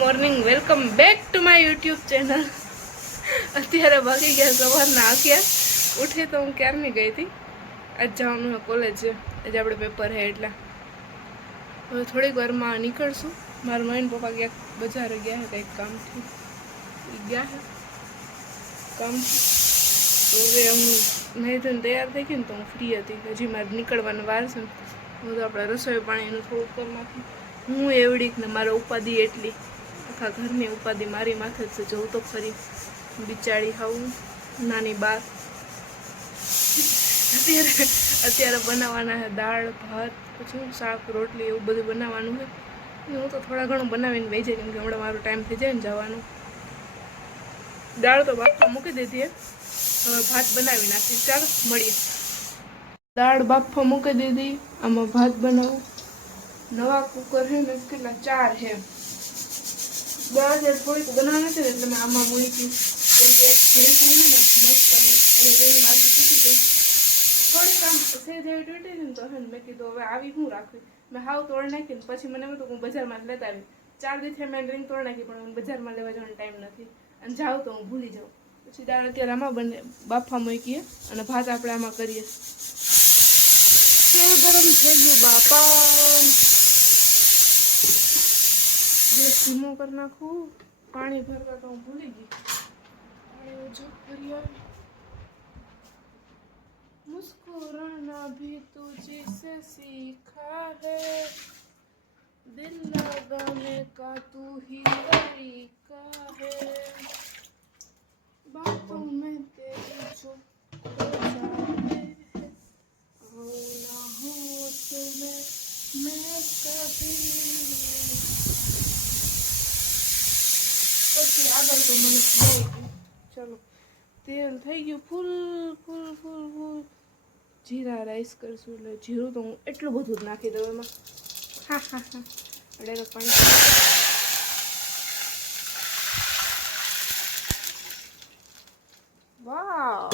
Morning welcome back to my YouTube channel અત્યારે ભાગી ગયા સવારના આખ્યા. ઉઠી તો હું ક્યારની ગઈ હતી? આજ જવાનું છે કોલેજ આજે આપણે પેપર છે એટલે. હવે થોડીક વારમાં નીકળશું. મારા મમ્મી પપ્પા ગયા બજારે ગયા છે, કંઈક કામથી. ગયા હે કામથી. તો હવે હું નહીં થઈને તૈયાર થઈ ગઈ ને તો હું ફ્રી હતી. હજી મારે નીકળવાનો વાર છે હું તો આપણે રસોઈ પાણીનું થોડુંક કરી નાખી હું એવડીક ને મારો ઉપાધિ એટલી. આખા ઘરની ઉપાધિ મારી માથે છે. જવું તો ખરી બિચારી ખાવું નાની બાર. અત્યારે અત્યારે બનાવવાના છે દાળ, ભાત, પછી શાક, રોટલી એવું બધું બનાવવાનું છે. હું તો થોડા ઘણું બનાવીને જાય, કેમ કે હમણાં મારો ટાઈમ થઈ જાય ને જવાનું. દાળ તો બાફવા મૂકી દીધી હવે ભાત બનાવી નાખીશ. ચાલો, મળીએ. દાળ બાફવા મૂકી દીધી. આમાં ભાત બનાવું. નવા કુકર છે ને, કેટલા ચાર છે. દાળ જે થોડીક ને એટલે મેં આમાં મૂકી કેમ મસ્ત અને તૂટી ગઈ. થોડીક આમ સેજ જેવી તૂટી ને તો હે મેં કીધું, હવે આવી હું રાખવી? મેં હાવ તોડ નાખીને પછી મને હતું હું બજારમાં જ લેતા આવી ચાર દિવસે મેં ડ્રિંક તોડ નાખી, પણ બજારમાં લેવા જવાનો ટાઈમ નથી. અને જાઉં તો હું ભૂલી જાઉં. પછી દાળ અત્યારે આમાં બને બાફા મૂકીએ અને ભાત આપણે આમાં કરીએ. ગરમ થઈ ગયું બાપા. ગેસ ધીમો કરી નાખું પાણી ભરવા તો હું ભૂલી ગઈ પાણી ઓછું ભરી આવી मुस्कुराना भी तुझे से सीखा है दिल लगाने का तू ही तरीका है बातों में तेरी जो खो जाते हैं आना होश में मैं कभी પછી આગળ તો મને ચાલો. તેલ થઈ ગયું ફૂલ ફૂલ ફૂલ ફૂલ. જીરા રાઈસ કરશું એટલે જીરું તો હું એટલું બધું જ નાખી દઉં એમાં. હા હા હા. એટલે પાણી વાવ.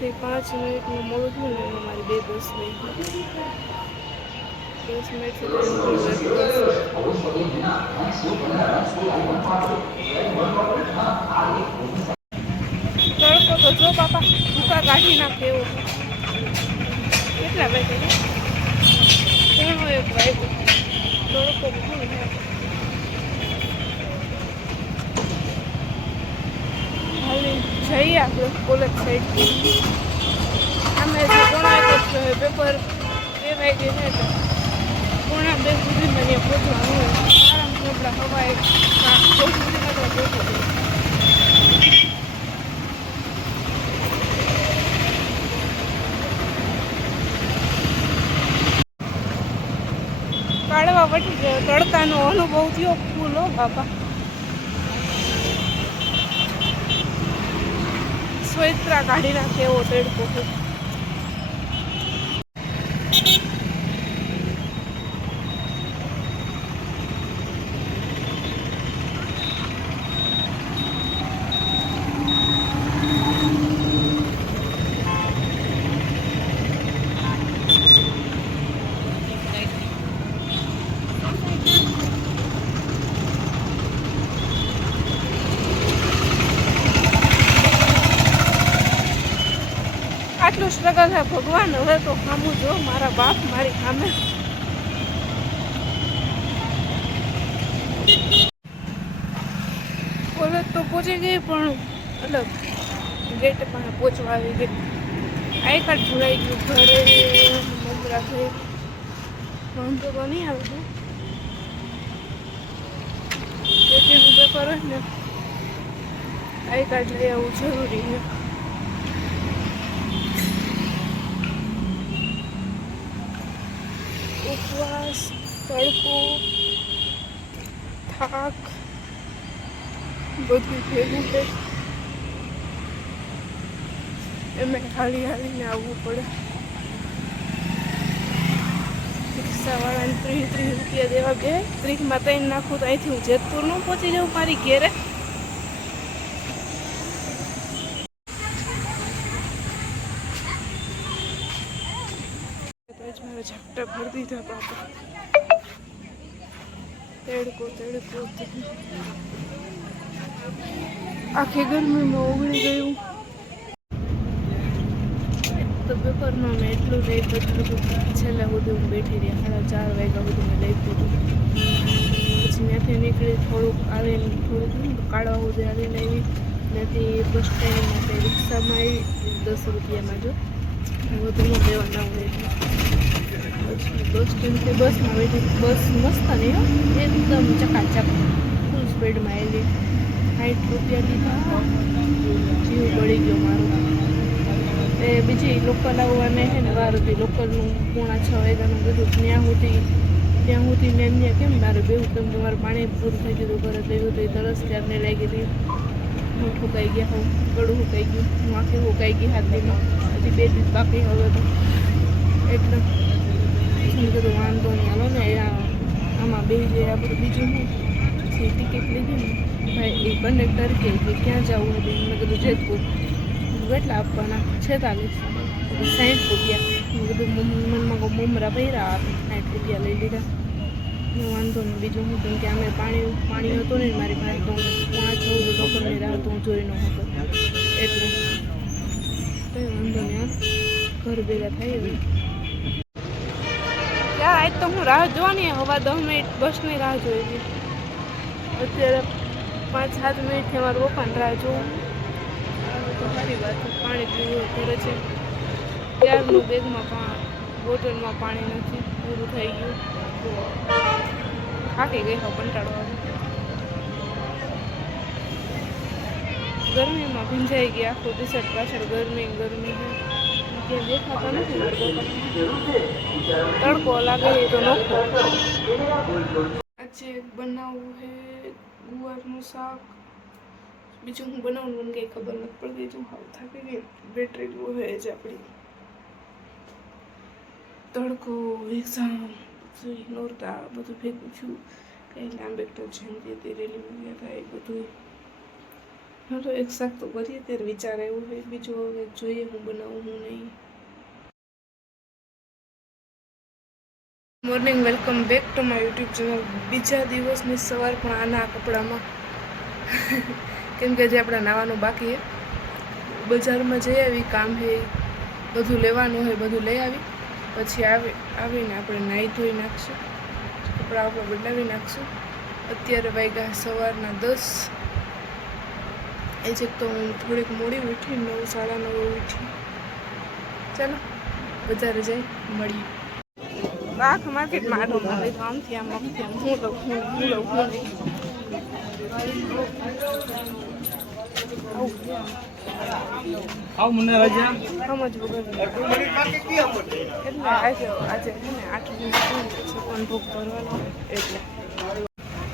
ઘરેથી પાંચ મિનિટનું મોડું થયું ને એમાં મારી બે બસ લઈ ગઈ. દસ મિનિટ તડકો તો જો બાપા, ભૂકા કાઢી નાખે એવો. કેટલા વાગે? ત્રણો એક વાગે તડકો છે હાલી જઈએ આપણે કોલેજ સાઈડથી અમે પોણા એક પેપર બે વાગે છે પોણા બે સુધી મને પહોંચવાનું આરામથી આપણા હવા એક સુધીમાં તો પહોંચી. કાઢવા વટી ગયો, તડકાનો અનુભવ થયો. ફૂલ બાપા. સ્વેત્રા કાઢી નાખે એવો તડકો છે ભગવાન, હવે તો સામું જો, મારા બાપ મારી સામે. કોલેજ તો પહોંચી ગઈ, પણ મતલબ ગેટ પણ પહોંચવા આવી ગઈ. આઈ કાર્ડ ભૂલાઈ ગયું, ઘરે મમરા થઈ વાંધો તો નહીં આવે છે. પેટીનું કરો ને. આઈ કાર્ડ લઈ આવવું જરૂરી છે. ઉપવાસ, તડકો, થાક, બધું ભેગું છે એમને હાલી હાલીને આવવું પડે. રિક્ષાવાળાને ત્રીસ ત્રીસ રૂપિયા દેવા બે. ત્રીસમાં ત્રણ નાખું તો અહીંથી હું જેતપુરનું પહોંચી જાઉં, મારી ઘેરે તો જ મારા ઝાપટા દીધા બાપા તેડકો તેડકો. આખી ગરમીમાં ઓગળી ગયું. તો પેપરમાં મેં એટલું લઈ બધું છેલ્લા સુધી હું બેઠી રહી. સાડા ચાર વાગ્યા સુધી મેં લઈ દીધું પછી ત્યાંથી નીકળી થોડુંક આવીને થોડુંક કાઢવા સુધી આવીને આવી. ત્યાંથી બસ સ્ટેન્ડ માટે રિક્ષામાં આવી. દસ રૂપિયામાં જો. વધુમાં લેવાના હોય. પછી બસ સ્ટેન્ડથી બસમાં બેઠી બસ મસ્ત નહીં એકદમ ચકાચક ફૂલ સ્પીડમાં આવેલી. સાઠ રૂપિયા લીધા. જીવ બળી ગયો મારો. એ બીજી લોકલ આવવાને છે ને વાર હતી લોકલનું પોણા છ વાગ્યાનું બધું ત્યાં સુધી ત્યાં સુધી મેં ત્યાં કેમ મારે બેવું કેમ કે મારું પાણી પૂરું થઈ ગયું ઘરે થયું હતું તરસ ત્યારને લાગી હતી. હું ફૂંકાઈ ગયા હું ગળું ફૂંકાઈ ગયું, હું આખી ફૂંકાઈ ગઈ હાથીમાં. હજી બે દિવસ બાકી હવે તો. મેં કીધું વાંધો નહીં હાલો ને આમાં બે જે આપણે બીજું હું પછી ટિકિટ લીધી ને, ભાઈ, એ કંડક્ટર કે ક્યાં જવું હતું મેં કીધું જેતપુર. કેટલા આપવાના, છેતાલીસ સાઠ રૂપિયા. મેં કીધું મનમાં કહું મમરા પહેરા આપે સાઠ રૂપિયા લઈ લીધા. વાંધો નહીં બીજું હું કેમ કે અમે પાણી પાણી હતું ને, મારી પાસે તો હું પાંચ ચૌદ લોકોની રાહ તો હું જોઈ ન હતો. એટલે કંઈ વાંધો નહીં ઘર ભેગા થાય યાર આજ તો હું રાહ જોવાની હવા દસ મિનિટ બસની રાહ જોઈ અત્યારે પાંચ સાત મિનિટથી અમારું પપ્પાને રાહ જોવું. તો સારી વાત છે, પાણી પીવું કરે છે. ત્યારનું બેગમાં પણ બોટલમાં પાણી નથી, પૂરું થઈ ગયું. થાકી ગઈ હવે કંટાળો ગરમીમાં ભીંજાઈ ગયા આખું ટી શર્ટ પાછળ, ગરમી ગરમી તડકો લાગે તો નોખો. આજે બનાવવું છે, ગુવારનું શાક. બીજું હું બનાવું મને કંઈ ખબર નથી પડતી જો હાવ થાકી ગઈ બેટરી લો છે જ આપણી. તડકો એક્ઝામ સુઈ નોરતા બધું ભેગું છું કંઈ લાંબેક્ટર જયંતિ તે રેલી મૂક્યા હતા, એ બધું હા, તો એક શાક તો કરીએ, ત્યારે વિચાર એવું હોય બીજું હવે જોઈએ, હું બનાવું, હું નહીં. Morning welcome back to my YouTube channel બીજા દિવસની સવાર પણ આના કપડામાં. કેમ કે જે આપણે નાવાનું બાકી છે. બજારમાં જઈ આવી, કામ છે, બધું લેવાનું હોય, બધું લઈ આવી. પછી આવી, આવીને આપણે નાહી ધોઈ નાખશું. કપડાં આપણે બદલાવી નાખશું. અત્યારે વાગ્યા સવારના દસ. એ જ તો હું થોડીક મોડી ઉઠી, નવ, સાડા નવ ઉઠી. ચાલો બજારે જઈ મળીએ. આખ માર્કેટમાં આટો મારે તો આમથી આમ આમથી આમ હું લઉં હું હું લઉં હું આવ મને રાજા સમજ વગર આજે આજે છે ને આઠ મિનિટ પછી કોણ ભૂખ ભરવાનો એટલે.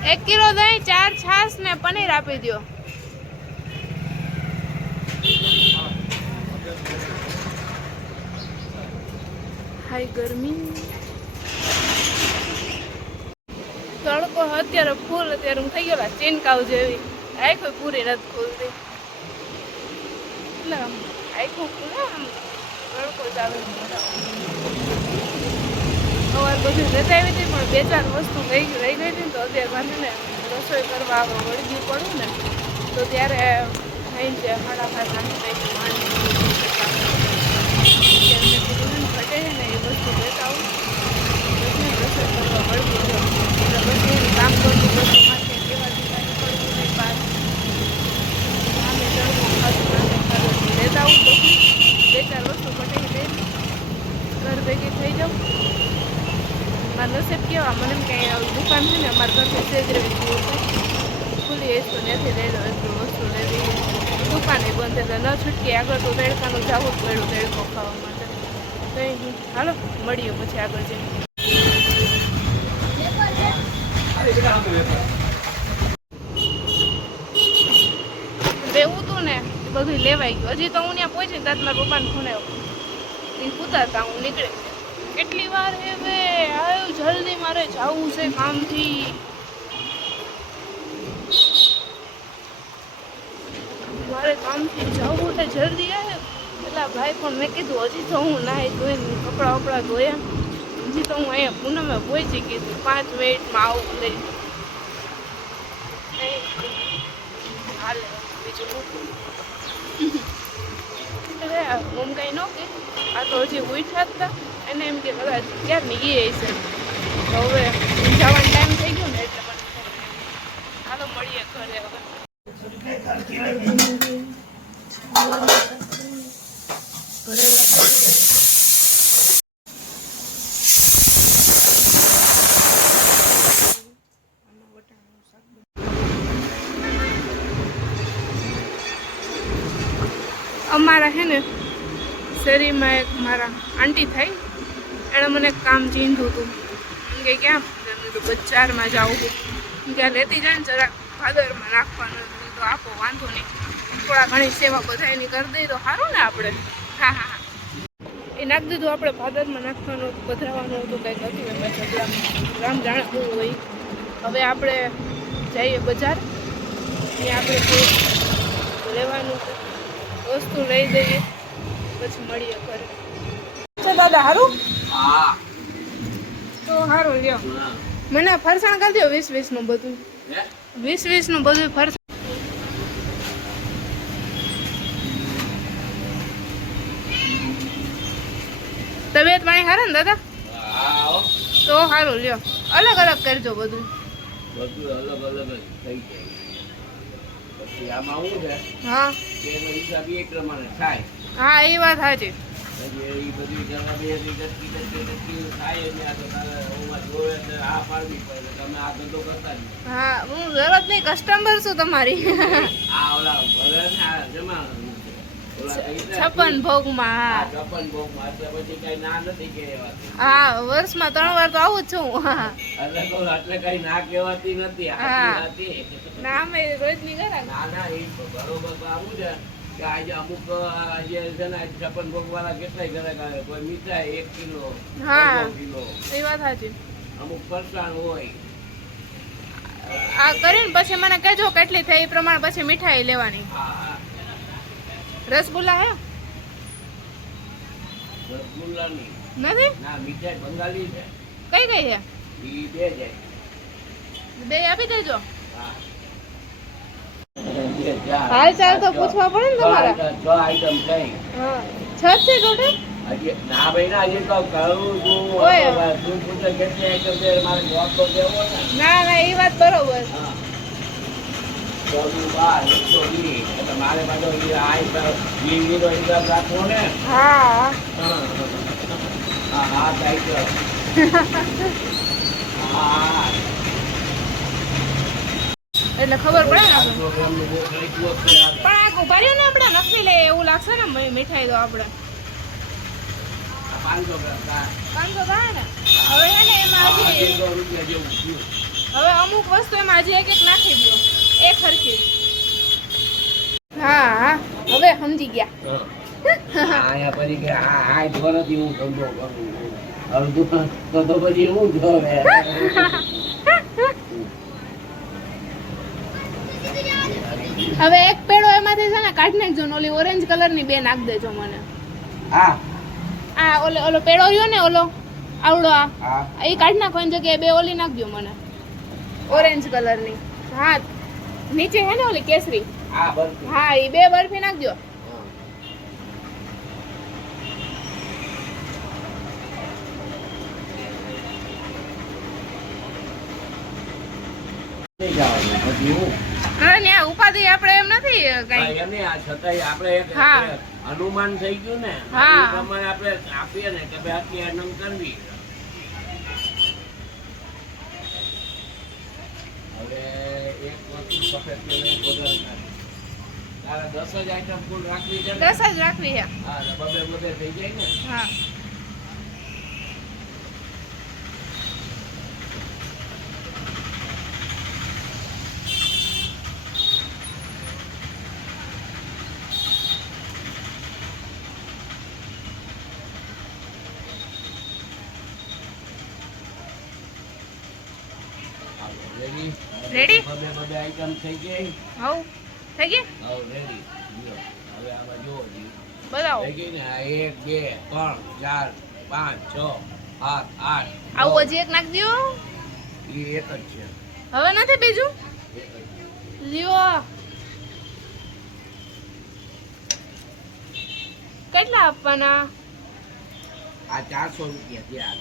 એક કિલો દહીં ચાર છાસ ને પનીર આપી દો હાઈ ગરમી. તડકો અત્યારે ફૂલ અત્યારે હું થઈ ગયેલા ચીનકાવ જેવી. આખો પૂરી નથી ખુલતી. એટલે આમ ખુલે આમ, તડકો આવે સવાર બધું જતા આવી હતી, પણ બે ચાર વસ્તુ રહી રહી ગઈ હતી તો અત્યારે વાંધીને રસોઈ કરવા આગળ વળગી પડું ને, તો ત્યારે થઈ છે સાડા પાંચ આઠ થઈ માંડી. ઘટે ને એ વસ્તુ લેતા આવું. રસોઈ કરવા વળગી ભેગી થઈ જાઉં મારા નસીબ કેવા મને એમ કે દુકાન છે ને અમારા ઘરથી સેજરવી જેવું છે ખુલ્લી વસ્તુ નથી લઈ લો એટલું વસ્તુ લેવી દુકાને બંધ એટલે ન છૂટકી આગળ તો તડકાનું જવું જ પડ્યું તડકો ખાવા માટે કંઈ હાલો, મળીએ પછી આગળ જઈએ બેવું તું ને લેવાઈ ગયું. હજી તો હું ત્યાં પહોંચી ને તાત મારા પપ્પાને ફોન આવ્યો એ પૂતા હું નીકળે કેટલી વાર હે બે આવ્યો જલ્દી, મારે જવું છે કામથી. મારે કામથી જવું છે, જલ્દી આવે પેલા ભાઈ પણ મેં કીધું, હજી તો હું નાહી ધોઈને કપડાં વપડા ધોયા. હજી તો હું અહીંયા પૂનમે પહોંચી કીધું પાંચ મિનિટમાં આવું લઈ હાલે, બીજું મમ કઈ ન કે આ તો હજી ઉઠ્યા હતા. એને એમ કે કદાચ ક્યાં નીકળી છે. તો હવે જવાનો ટાઈમ થઈ ગયો ને એટલે મને ચાલો મળીએ ઘરે હવે. અમારા હે ને શેરીમાં એક મારા આંટી થાય એણે મને કામ ચીંધું હતું. એમ કે ક્યાં બજારમાં જાઉં છું. ત્યાં લેતી જાય ને જરાક ભાદરમાં નાખવાનું તો આપો, વાંધો નહીં. થોડા ઘણી સેવા બધાયની કરી દઈએ તો સારું ને આપણે. હા હા હા. એ નાખી દીધું આપણે ભાદરમાં નાખવાનું હતું પધરાવાનું હતું કંઈક હતું એમાં ઝઘડા. રામ જાણે બહુ હોય. હવે આપણે જઈએ બજાર. ત્યાં આપણે લેવાનું વસ્તુ લઈ દઈએ. પછી મળીએ ઘરે. છે દાદા હારું? તો હારું લ્યો. મને ફરસાણ કરી દો વીસ વીસનું બધું. વીસ વીસનું બધું ફરસાણ. તબિયત પાણી હારે ને દાદા? તો સારું લ્યો. અલગ અલગ કરજો બધું. બધું અલગ અલગ થઈ જાય. પછી આમાં શું છે? હા. એનો હિસાબ એ પ્રમાણે થાય. હા, એ વાત સાચી. હા, હું જરૂરત નહીં કસ્ટમર છું તમારી ને? છપ્પન ભોગમાં, હા ના વર્ષમાં ત્રણ વાર તો આવું છું એટલે કઈ ના કહેવાતી નથી ના અમે રોજની ઘરા ના ના એ બરોબર આવું છે કે આજે અમુક જે છે ને છપ્પન ભોગ વાળા કેટલાય ઘરે કાઢે કોઈ મીઠાઈ એક કિલો હા. કિલો. એ વાત સાચી. અમુક ફરસાણ હોય. આ કરીને પછી મને કહેજો કેટલી થઈ એ પ્રમાણે પછી મીઠાઈ લેવાની. હા હે. રસગુલ્લા હે? રસગુલ્લાની? નથી? ના મીઠાઈ બંગાળી છે. કઈ કઈ છે? બે જાય. બે આપી દેજો. હા. હાલ ચાલ તો પૂછવા પડે ને તમારા. છ આઈટમ થઈ છ છે ટોટલ ના ભાઈ ના હજી તો કરું છું તું પૂછે કેટલી item છે મારે જવાબ તો દેવો ને ના ના એ વાત બરોબર. હા. મારે પાછો રાખવો ને. હા. હા હા. એટલે ખબર પડે ને. પણ આ ઉભાર્યો ને આપણે નક્કી લે એવું લાગશે ને મી- મીઠાઈ તો આપણે પાંચસો ગ્રામ ને? હવે છે ને એમાં. હવે અમુક વસ્તુ એમાં આજે એક એક નાખી દો એક સરખી હા હા. હવે સમજી ગયા. આયા પછી કે આ આ જોરથી હું ધંધો કરું અડધું તો તો પછી હું જોવે હવે એક પેડો એમાંથી છે ને કાઢી નાખજો ને ઓલી ઓરેન્જ કલરની બે નાખ દેજો મને. હા. આ ઓલો ઓલો પેડો રહ્યો ને ઓલો આવડો આ એ કાઢી નાખો એની જગ્યાએ બે ઓલી નાખજો મને. ઓરેન્જ કલરની હા નીચે હે ને ઓલી કેસરી? હા એ બે બરફી નાખજો નહીં જવાનું. પછી હવે આપણે એમ નથી કઈ. એમ નહીં, આ છતાંય આપણે એક અનુમાન થઈ ગયું ને હા. પ્રમાણે આપણે આપીએ ને કે ભાઈ આટલી અનમ કરવી. હવે એક વસ્તુ સફેદ વધારે નાખી. તારે દસ જ આઈટમ કુલ રાખવી છે દસ જ રાખવી છે. હા બબે બબે થઈ જાય ને? હા. રેડી બબે બબે આઈટમ થઈ ગઈ. હવ. થઈ ગઈ? હવે રેડી હવે આમાં જુઓ બતાવો. થઈ ગઈ ને? આ એક બે ત્રણ ચાર પાંચ છ સાત આઠ આવું હજી એક નાખ દો એ એક જ છે. હવે નથી બીજું? લ્યો. કેટલા આપવાના? આ ચારસો રૂપિયા થયા.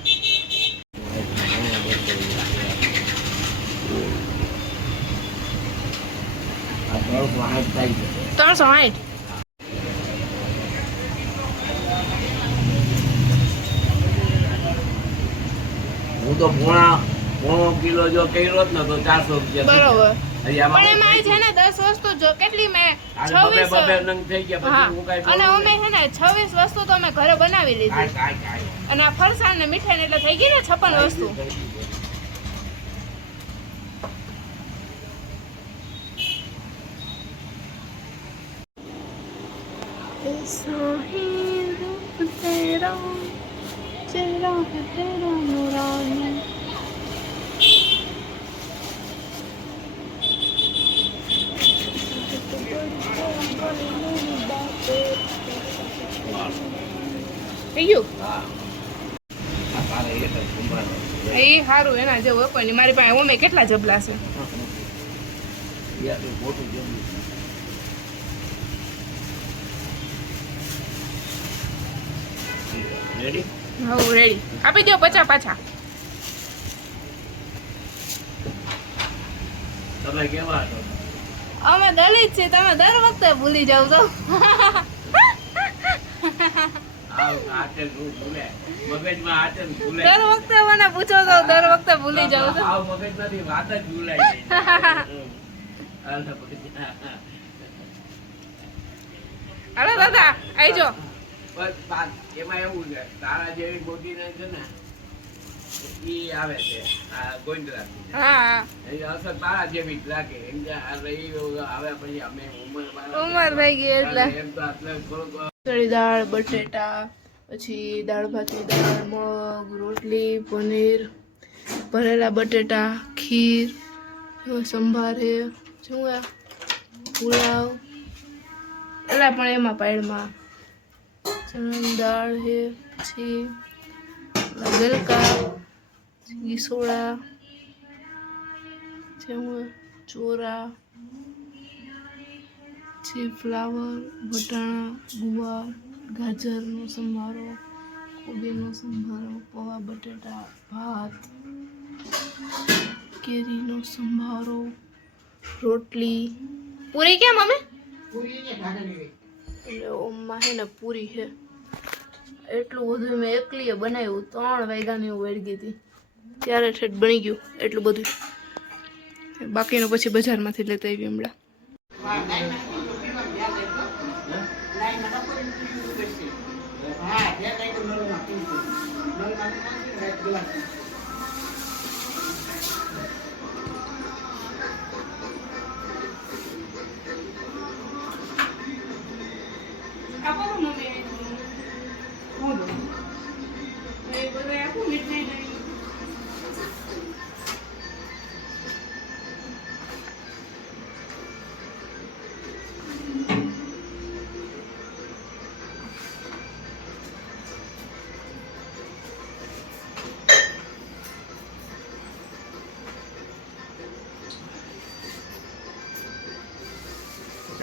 ત્રણસો સાઠ હું તો પોણા પોણો કિલો જો કર્યો ને તો ચારસો રૂપિયા બરોબર. પણ એમાં છે ને દસ વસ્તુ જો કેટલી મેં છવ્વીસ અને અમે છે ને છવ્વીસ વસ્તુ તો અમે ઘરે બનાવી લીધી. અને આ ફરસાણ ને મીઠાઈ ને એટલે થઈ ગઈ ને છપ્પન વસ્તુ. ગયું હા આ તારે એક જ એ સારું એના જેવું, પણ મારી પાસે ઓમે કેટલા જબલા છે આપણે ખોટું જમવું છે. રેડી હવ રેડી આપી દો પચા પાછા. તમે કેવા છો? અમે દલિત છે તમે દર વખતે ભૂલી જાવ છો. આવ આચરનું ભૂલે. મગજમાં આચર ભૂલે. દર વખતે મને પૂછો છો દર વખતે ભૂલી જાવ છો. વાત જ દાદા આઈજો બસ એમાં એવું છે તારા જેવી મોટી છે ને ઈ આવે છે આ ગોંડલા હા એ અસર તારા જેવી જ લાગે. એમ કે આ રહી આવે પછી અમે ઉંમર ઉંમર થઈ ગઈ એટલે. એમ તો આટલે થોડુંક દાળ બટેટા પછી દાળ ભાતની દાળ મગ રોટલી પનીર ભરેલા બટેટા ખીર સંભાર હે શું પુલાવ. એલા પણ એમાં પાયડમાં દાળ હે પછી ઓલા ગલકા ગીસોડા જેવું હે, ચોરા પછી ફ્લાવર વટાણા ગુવાર ગાજરનો સંભારો કોબીનો સંભારો પૌવા બટેટા ભાત કેરીનો સંભારો રોટલી પૂરી કેમ અમે એટલે ઓમમાં છે ને પૂરી છે એટલું બધું મેં એકલીએ બનાવ્યું, ત્રણ વાગ્યાની હું વળગી હતી. ત્યારે ઠેઠ બની ગયું એટલું બધું. બાકીનું પછી બજારમાંથી લેતા આવી હમણાં.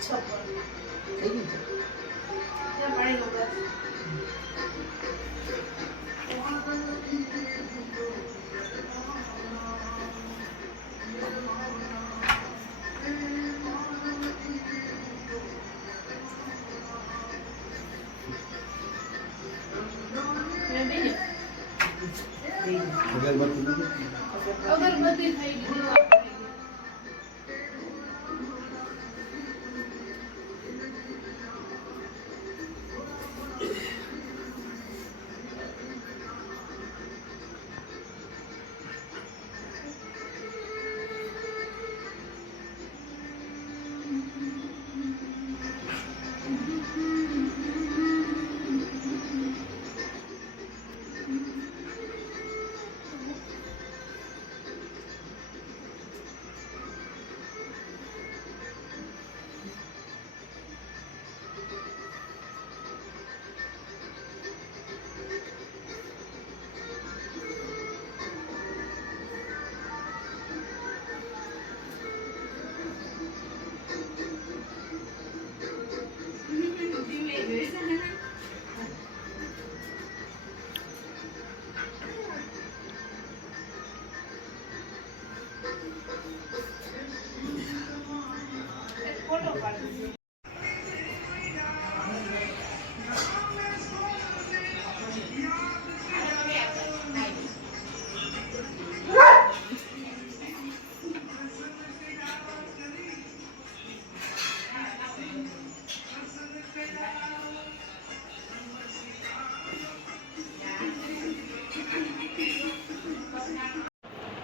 છપ્પન થઈ ગયું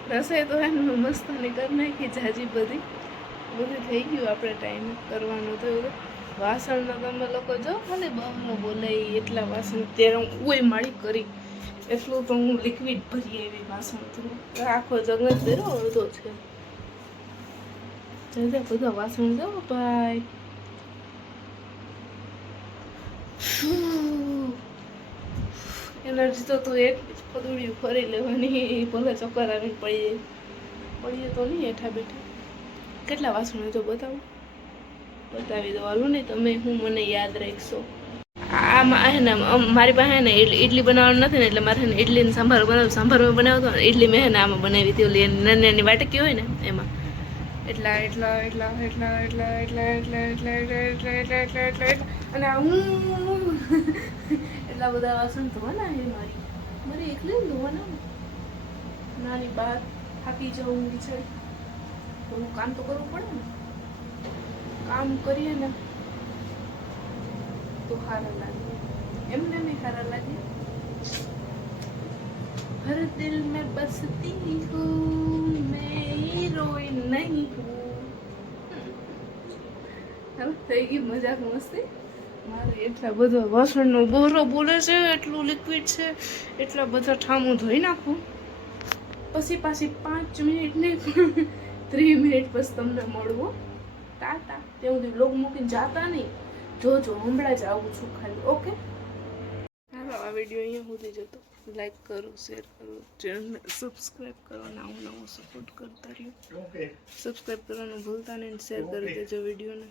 રસોઈ તો હે ને મસ્ત ને કરી નાખી જાજી બધી બધું થઈ ગયું આપણે ટાઈમ કરવાનું થયું વાસણનો તમે લોકો જો, મને બહારનો બોલાય એટલા વાસણ. ત્યારે હું ઓય માળી કરી. એટલું તો હું લિક્વિડ ભરી એવી વાસણ તો આખો જગત ભેરો અડધો છે. બધા વાસણ જાઓ ભાઈ. એનર્જી તો તું એક પદુડિયું ફરી લેવાની. ભલે ચક્કર આવી પડી જાય પડીએ તો નહીં હેઠા બેઠા. કેટલા વાસણો જો બતાવું બતાવી દો ને તમે હું મને યાદ રાખશો આમાં હે ને મારી પાસે ને ઇડલી બનાવવાનું નથી ને એટલે મારે ને ઇડલી ને સાંભાર બનાવ સાંભાર મેં બનાવતો ને ઇડલી મેં ને આમાં બનાવી હતી ઓલી નાની નાની વાટકી હોય ને એમાં એટલા એટલા એટલા એટલા એટલા એટલા એટલા એટલા એટલા એટલા એટલા એટલા એટલા એટલા અને હું એટલા બધા વાસણ ધોવાના હે મારી મારી એકલી ધોવાના નાની બાર થાકી જવું છે થોડું કામ તો કરવું પડે ને. કામ કરીએ ને તો સારા લાગે. એમને નહીં સારા લાગે. હર દિલ મેં બસતી હું, મેં હીરોઈન નહીં હું. થઈ ગઈ મજાક મસ્તી. મારે એટલા બધા વાસણનો ગોરો બોલે છે, એટલું લિક્વિડ છે, એટલા બધા ઠામું ધોઈ નાખું. પછી પાછી પાંચ મિનિટ નહીં ત્રીસ મિનિટ પછી તમને મળવું ટાટા. તે સુધી બ્લોગ મૂકીને જાતા નહીં. જોજો હમણાં જ આવું છું ખાલી ઓકે હાલો આ વીડિયો અહીંયા સુધી જતો. લાઈક કરો શેર કરો ચેનલને સબસ્ક્રાઈબ કરો અને આવું નવો સપોર્ટ કરતા રહ્યો. સબસ્ક્રાઈબ કરવાનું ભૂલતા નહીં શેર કરી દેજો વિડીયોને